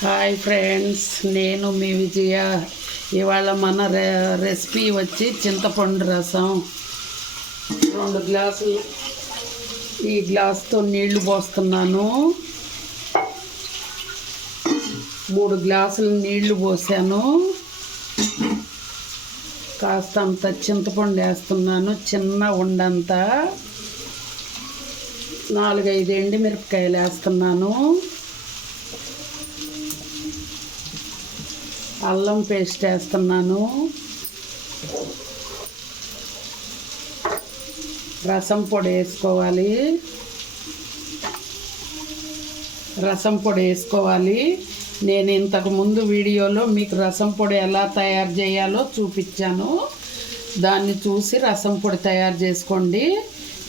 Hi friends, నేను మీ విజయ. ఇవాళ మన రెసిపీ వచ్చి చింతపండు రసం. 2 గ్లాసులు ఈ గ్లాసుతో నీళ్లు పోస్తున్నాను. 3 గ్లాసులు నీళ్లు పోసాను. కాస్త అంత చింతపండు వేస్తున్నాను, చిన్న ఉండంతా. 4-5 ఎండుమిరపకాయలు వేస్తున్నాను. అల్లం పేస్ట్ వేస్తున్నాను. రసం పొడి వేసుకోవాలి. నేను ఇంతకుముందు వీడియోలో మీకు రసం పొడి ఎలా తయారు చేయాలో చూపించాను. దాన్ని చూసి రసం పొడి తయారు చేసుకోండి.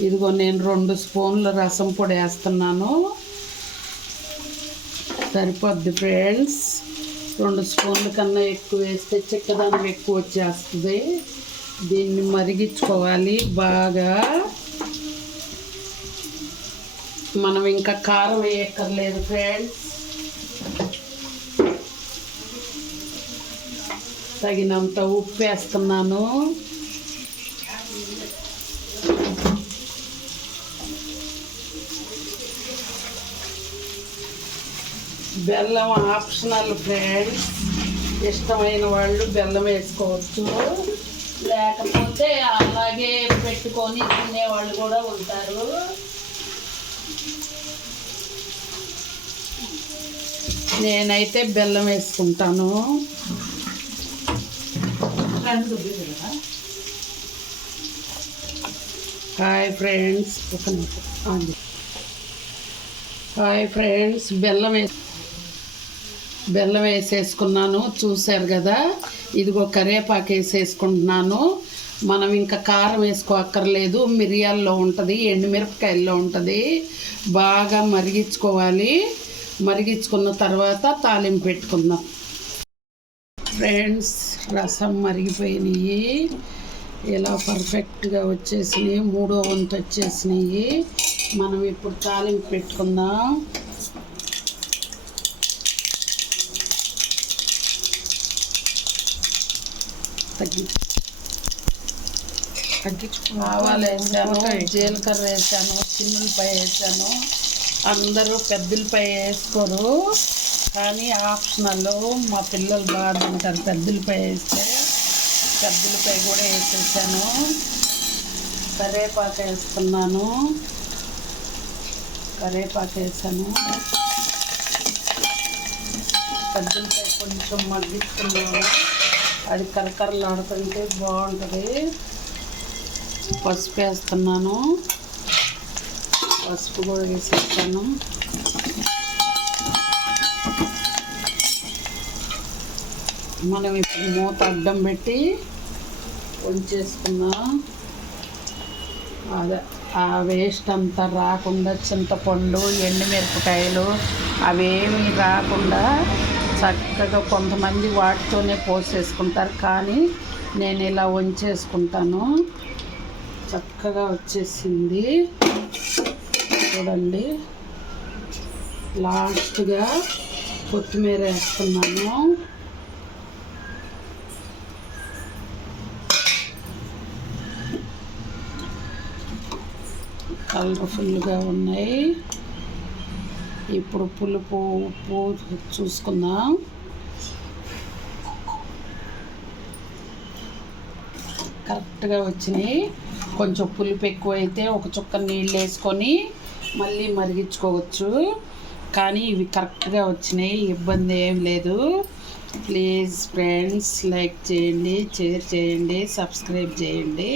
ఇదిగో నేను 2 స్పూన్ల రసం పొడి వేస్తున్నాను. సరిపోద్ది ఫ్రెండ్స్. 2 స్పూన్ల కన్నా ఎక్కువ వేస్తే చిక్కదనం ఎక్కువ వచ్చేస్తుంది. దీన్ని మరిగించుకోవాలి బాగా. మనం ఇంకా కారం వేయక్కర్లేదు ఫ్రెండ్స్. తగినంత ఉప్పు వేస్తున్నాను. బెల్లం ఆప్షనల్ ఫ్రెండ్స్. ఇష్టమైన వాళ్ళు బెల్లం వేసుకోవచ్చు, లేకపోతే అలాగే పెట్టుకొని తినేవాళ్ళు కూడా ఉంటారు. నేనైతే బెల్లం వేసుకుంటాను. హాయ్ ఫ్రెండ్స్, బెల్లం వేసేసుకున్నాను. చూశారు కదా. ఇదిగో కరివేపాకు వేసేసుకుంటున్నాను. మనం ఇంకా కారం వేసుకోక్కర్లేదు. మిరియాల్లో ఉంటుంది, ఎండుమిరపకాయల్లో ఉంటుంది. బాగా మరిగించుకోవాలి. మరిగించుకున్న తర్వాత తాలింపు పెట్టుకుందాం. ఫ్రెండ్స్, రసం మరిగిపోయినాయి. ఇలా పర్ఫెక్ట్గా వచ్చేసినాయి. 3వ వంతు వచ్చేసినాయి. మనం ఇప్పుడు తాలింపు పెట్టుకుందాం. ఆవాలు వేసాను, జీలకర్ర వేసాను, చిన్నులపాయ వేసాను. అందరూ పెద్దలపాయ వేసుకోరు, కానీ ఆప్షనల్. మా పిల్లలు బాగా తింటారు పెద్దలపాయ వేస్తే. పెద్దలపాయ కూడా వేసేసాను. కరివేపాకు వేస్తున్నాను. పెద్దలపాయ కొంచెం మగ్గించుకున్నాను. అది కరకరలాడుతుంటే బాగుంటుంది. పసుపు వేస్తున్నాను. పసుపు కూడా వేసేస్తాను. మనం ఇప్పుడు మూత అడ్డం పెట్టి ఉంచేసుకుందాం. అదే ఆ వేస్ట్ అంతా రాకుండా, చింతపండు, ఎండుమిరపకాయలు అవేమీ రాకుండా చక్కగా కొంతమంది వాటితోనే పోసేసుకుంటారు, కానీ నేను ఇలా ఉంచేసుకుంటాను. చక్కగా వచ్చేసింది చూడండి. లాస్ట్గా కొత్తిమీర వేస్తున్నాను. కలర్ఫుల్గా ఉన్నాయి. ఇప్పుడు పులుపు, ఉప్పు చూసుకుందాం. కరెక్ట్గా వచ్చినాయి. కొంచెం పులుపు ఎక్కువైతే ఒక చుక్క నీళ్ళు వేసుకొని మళ్ళీ మరిగించుకోవచ్చు, కానీ ఇవి కరెక్ట్గా వచ్చినాయి. ఇబ్బంది ఏం లేదు. ప్లీజ్ ఫ్రెండ్స్, లైక్ చేయండి, షేర్ చేయండి, సబ్స్క్రైబ్ చేయండి.